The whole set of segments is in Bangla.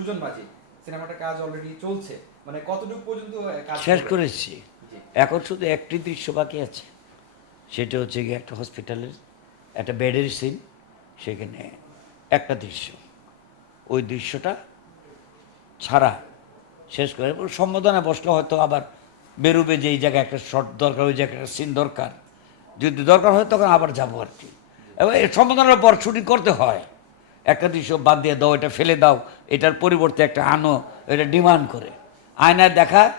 সুজন মাঝি সিনেমাটার কাজ অলরেডি চলছে। মানে কতটুকু পর্যন্ত শেষ করেছি। এখন শুধু একটি দৃশ্য বাকি আছে। সেটা হচ্ছে গিয়ে একটা হসপিটালের একটা বেডের সিন সেখানে একটা দৃশ্য। ওই দৃশ্যটা ছাড়া শেষ করে এবং সম্বোধনা বসলে হয়তো আবার বেরোবে যে এই জায়গায় একটা শর্ট দরকার ওই জায়গায় একটা সিন দরকার। যদি দরকার হয় তখন আবার যাব আর কি। এবং এই সম্বোধনার পর শুটিং করতে হয়। একটা দৃশ্য বাদ দিয়ে দাও এটা ফেলে দাও। এটার পরিবর্তে একটা আনো এটা ডিমান্ড করে। আয়নায় দেখা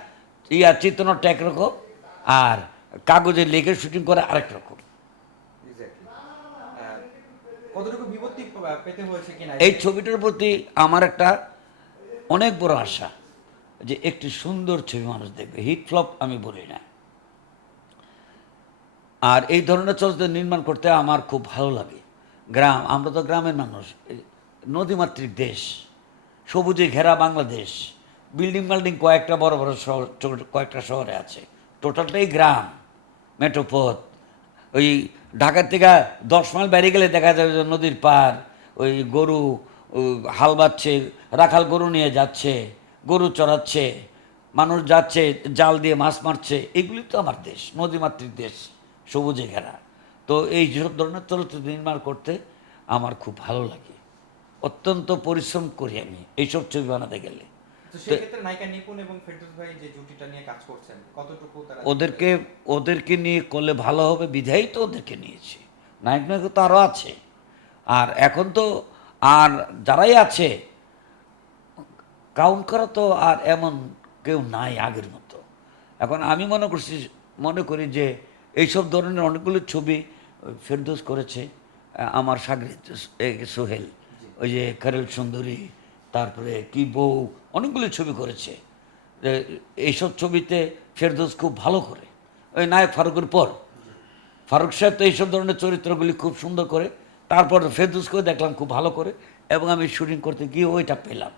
ইয়া চিত্রনাট্য একরকম আর কাগজে লেগে শুটিং করে আরেক রকম। এই ছবিটার প্রতি আমার একটা অনেক বড় আশা যে একটি সুন্দর ছবি মানুষ দেখবে। হিট ফ্লপ আমি বলি না। আর এই ধরনের চলচ্চিত্র নির্মাণ করতে আমার খুব ভালো লাগে। গ্রাম, আমরা তো গ্রামের মানুষ। নদীমাতৃক দেশ, সবুজে ঘেরা বাংলাদেশ, বিল্ডিং বিল্ডিং কয়েকটা বড় বড় শহর কয়েকটা শহরে আছে। টোটালটাই গ্রাম মেট্রোপথ ওই ঢাকার থেকে দশ মাইল বেরিয়ে গেলে দেখা যাবে যে নদীর পার ওই গরু হাল বাচ্ছে রাখাল গরু নিয়ে যাচ্ছে, গরু চড়াচ্ছে, মানুষ যাচ্ছে, জাল দিয়ে মাছ মারছে। এগুলি তো আমার দেশ, নদীমাতৃক দেশ, সবুজে ঘেরা। তো এই ধরনের চলচ্চিত্র নির্মাণ করতে আমার খুব ভালো লাগে। অত্যন্ত পরিশ্রম করি আমি এইসব ছবি বানাতে গেলে। তো সেই ক্ষেত্রে নায়িকা নিপুণ এবং ফেরদৌস ভাই যে জুটিটা নিয়ে কাজ করছেন ওদেরকে ওদেরকে নিয়ে করলে ভালো হবে বিধায়ী তো ওদেরকে নিয়েছি। নায়ক নায়ক তো আরও আছে। আর এখন তো আর যারাই আছে কাউন্ট করা তো আর এমন কেউ নাই আগের মতো। এখন আমি মনে করছি মনে করি যে এইসব ধরনের অনেকগুলো ছবি ফেরদৌস করেছে। আমার সাগরিত সোহেল, ওই যে কারেল সুন্দরী, তারপরে কি বউ, অনেকগুলো ছবি করেছে। এইসব ছবিতে ফেরদৌস খুব ভালো করে। ওই নায়ক ফারুকের পর। ফারুক সাহেব তো এইসব ধরনের চরিত্রগুলি খুব সুন্দর করে। তারপর ফেরদৌসকেও দেখলাম খুব ভালো করে এবং আমি শুটিং করতে গিয়ে ওইটা পেলাম।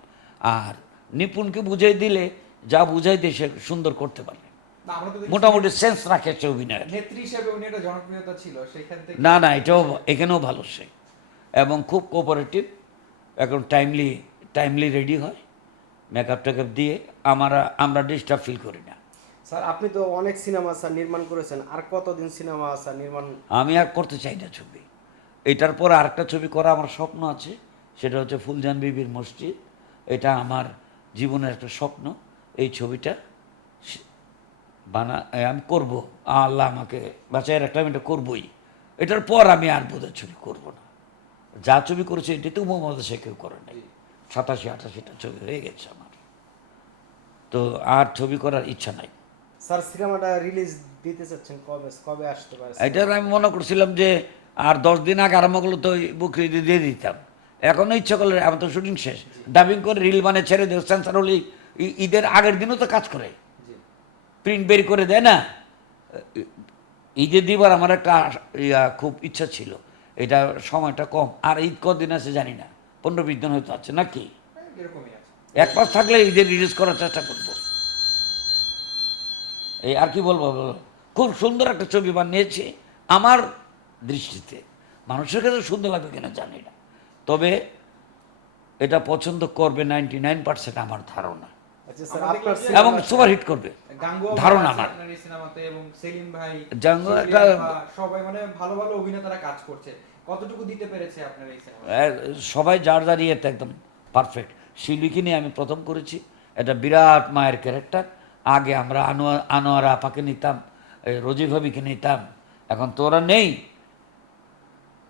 আর নিপুণকে বুঝাই দিলে, যা বুঝাই দিয়ে সে সুন্দর করতে পারে মোটামুটি সেন্স রাখে সে অভিনয়ের। নেত্রী হিসেবে উনি একটা জনপ্রিয়তা ছিল সেখান থেকে না না এটাও এখানেও ভালো সে। এবং খুব কোঅপারেটিভ এখন টাইমলি টাইমলি রেডি হয়। মেকআপ টেকআপ দিয়ে আমরা আমরা ডিস্টার্ব ফিল করি না। স্যার আপনি তো অনেক সিনেমা স্যার নির্মাণ করেছেন। আর কতদিন সিনেমা স্যার নির্মাণ? আমি আর করতে চাই না ছবি। এটার পর আরেকটা ছবি করা আমার স্বপ্ন আছে। সেটা হচ্ছে ফুলজান বিবির মসজিদ। এটা আমার জীবনের একটা স্বপ্ন। এই ছবিটা বানা আমি করব। আল্লাহ আমাকে বাঁচায় রাখলে আমি এটা করবই। এটার পর আমি আর বোধহয় ছবি করব না। যা ছবি করেছে এটাতেও মোহাম্মদ সে কেউ করে নাই। সাতাশি আটাশিটা ছবি হয়ে গেছে আমার। তো আর ছবি করার ইচ্ছা নাই। স্যার সিনেমাটা রিলিজ দিতে চাচ্ছেন কবে? কবে আসতে পারে এটার আমি মনে করছিলাম যে আর দশ দিন আগে আরম্ভ করলে তো বুকরি দিয়ে দিতাম। এখনও ইচ্ছা করলে আমার তো শুটিং শেষ। ডাবিং করে রিল মানে ছেড়ে দেয় সেন্সার হলে ঈদের আগের দিনও তো কাজ করে। প্রিন্ট বের করে দেয় না? ঈদে দিবার আমার একটা ইয়া, খুব ইচ্ছা ছিল। এটা সময়টা কম। আর ঈদ কদিন আছে জানি না। পনেরো বিশ দিন হয়তো আছে, নাকি? এক মাস থাকলে ঈদের রিলিজ করার চেষ্টা করব। এই আর কি বলব, বলো। খুব সুন্দর একটা ছবি বানিয়েছে আমার দৃষ্টিতে। মানুষের কাছে সুন্দর লাগবে কিনা জানি না। তবে এটা পছন্দ করবে নাইনটি নাইন পার্সেন্ট আমার ধারণা। আচ্ছা এবং সুপার হিট করবে। ধারণা আমার। সিনেমাতে এবং সেলিম ভাই সবাই মানে ভালো ভালো অভিনেতারা কাজ করছে। কতটুকু দিতে পেরেছে আপনার এই সবাই যার দাঁড়িয়ে একদম পারফেক্ট শিলিকে নিয়ে আমি প্রথম করেছি। এটা বিরাট মায়ের ক্যারেক্টার আগে আমরা আনোয়ার আনোয়ারা আপাকে নিতাম এই রোজি ভাবিকে নিতাম। এখন তো ওরা নেই।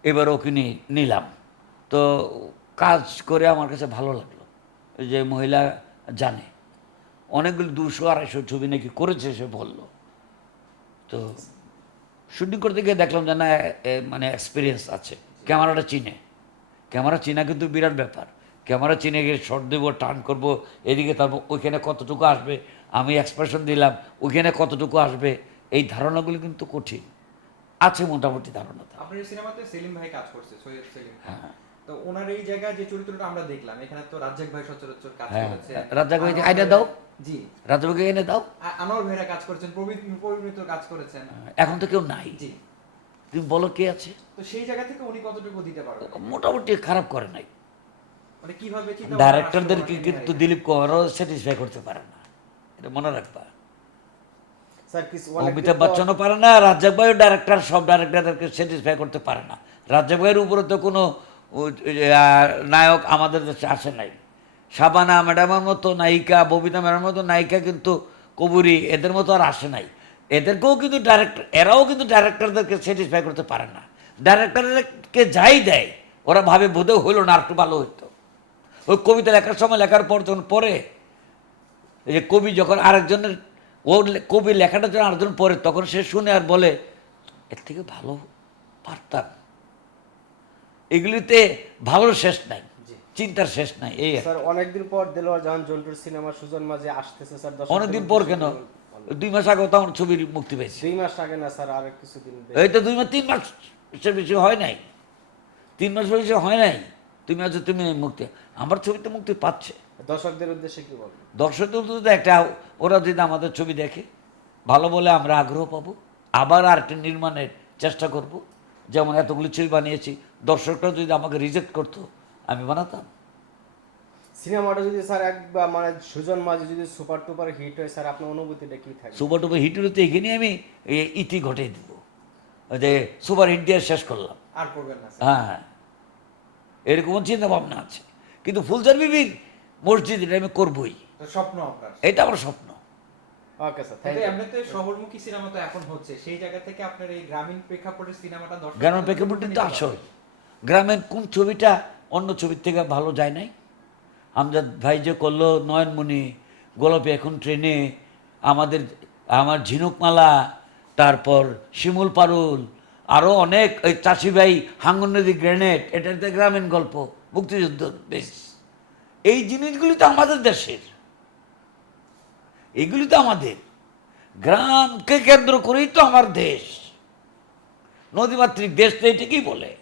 এবার ওকে নিয়ে নিলাম। তো কাজ করে আমার কাছে ভালো লাগল। যে মহিলা জানে। অনেকগুলো দুশো আড়াইশো ছবি নাকি করেছে সে বলল। তো শুটিং করতে গিয়ে দেখলাম যে না মানে এক্সপিরিয়েন্স আছে। ক্যামেরাটা চিনে। ক্যামেরা চিনা কিন্তু বিরাট ব্যাপার। ক্যামেরা চিনে গিয়ে শর্ট দেবো টার্ন করব এদিকে তারপর ওইখানে কতটুকু আসবে আমি এক্সপ্রেশন দিলাম ওইখানে কতটুকু আসবে এই ধারণাগুলো কিন্তু কঠিন। আছে মোটামুটি ধারণা। আপনার সিনেমাতে সেলিম ভাই কাজ করছে সৈয়দ সেলিম। হ্যাঁ। তো ওনার এই জায়গায় যে চরিত্রটা আমরা দেখলাম এখানে তো রাজ্জাক ভাই সচরাচর কাজ হ্যাঁ, করেছে। রাজ্জাক ভাই আইডিয়া দাও। জি। রাজবাবুকে এনে দাও। আনোয়ার ভাইরা কাজ করেছেন প্রবীণ প্রবীণ কাজ করেছেন। এখন তো কেউ নাই। জি। তুমি বলো কে আছে? তো সেই জায়গা থেকে উনি কতটুকু দিতে পারবেন? মোটামুটি খারাপ করে নাই। মানে কীভাবে চিন্তা ডাইরেক্টরদেরকে কিন্তু দিলীপ কুমারও স্যাটিসফাই করতে পারে না। এটা মনে রাখবা। অমিতাভ বচ্চনও পারে না রাজ্জাক ভাইও ডাইরেক্টর সব ডাইরেক্টরদেরকে স্যাটিসফাই করতে পারে না। রাজ্জাক ভাইয়ের উপরে তো কোনো নায়ক আমাদের দেশে আসে নাই। শাবানা ম্যাডামের মতো, নায়িকা, ববিতা ম্যাডামের মতো, নায়িকা কিন্তু কবুরি, এদের মতো আর আসে নাই। এদেরকেও কিন্তু ডাইরেক্টর এরাও কিন্তু ডাইরেক্টরদেরকে স্যাটিসফাই করতে পারে না। ডাইরেক্টরকে যাই দেয়, ওরা ভাবে বোধহয় হইল না একটু ভালো হইতো। ওই কবিতা লেখার সময়, লেখার পর যখন এই যে কবি যখন আরেকজনের, ও কবি লেখাটা যখন আরেকজন পড়ে, তখন সে শুনে আর বলে, এর থেকে ভালো পারতাম। এগুলিতে ভালোর শেষ নাই। চিন্তার শেষ নাই এই। স্যার অনেকদিন পর দেলোয়ার জাহান জন্টুর সিনেমা সুজন মাঝে আসতেছে স্যার অনেকদিন পর কেন? দুই মাস আগে তো আমার ছবির মুক্তি পেয়েছে। দুই মাস আগে না স্যার আর কিছুদিন। এই তো দুই মাস তিন মাস বেশি হয় নাই। তিন মাস বেশি হয় নাই তুমি আজ তুমি মুক্তি আমার ছবি তো মুক্তি পাচ্ছে। দর্শকদের উদ্দেশ্যে কি বলবেন দর্শকদের তো একটা ওরা যদি আমাদের ছবি দেখে ভালো বলে আমরা আগ্রহ পাবো আবার আর নির্মাণের চেষ্টা করব। যেমন এতগুলি ছবি বানিয়েছি দর্শকরা যদি আমাকে রিজেক্ট করতো আমি বানাতাম। সিনেমাটা যদি স্যার একবার মানে সুজন মাঝে যদি সুপার টুপার হিট হয় স্যার আপনার অনুভূতিটা কি থাকবে সুপার টুপার হিট হলে তো এখানে আমি ইতি ঘটে দিব। যে সুপার হিট দিয়ে শেষ করলাম। আর করবেন না স্যার। হ্যাঁ। এরকম চিন্তা ভাবনা আছে। কিন্তু ফুলচার বিবির মসজিদ এটা আমি করবই। স্বপ্ন আপনার। এটা আমার স্বপ্ন। ওকে স্যার থ্যাংক ইউ এমনিতে শহরমুখী সিনেমা তো এখন হচ্ছে। সেই জায়গা থেকে আপনার এই গ্রামীণ প্রেক্ষাপটের সিনেমাটা দর্শক গ্রামের প্রেক্ষাপটে তো আসল। গ্রামের কোন ছবিটা অন্য ছবির থেকে ভালো যায় নাই? আমজাদ ভাই যে করল নয়নমণি গোলাপি এখন ট্রেনে আমাদের আমার ঝিনুকমালা তারপর শিমুল পারুল আরও অনেক ওই চাষি ভাই হাঙ্গন নদী গ্রেনেড এটা গ্রামীণ গল্প মুক্তিযুদ্ধ বেশ। এই জিনিসগুলি তো আমাদের দেশের। এগুলি তো আমাদের। গ্রামকে কেন্দ্র করেই তো আমার দেশ। নদীমাতৃক দেশ তো এটাকেই বলে।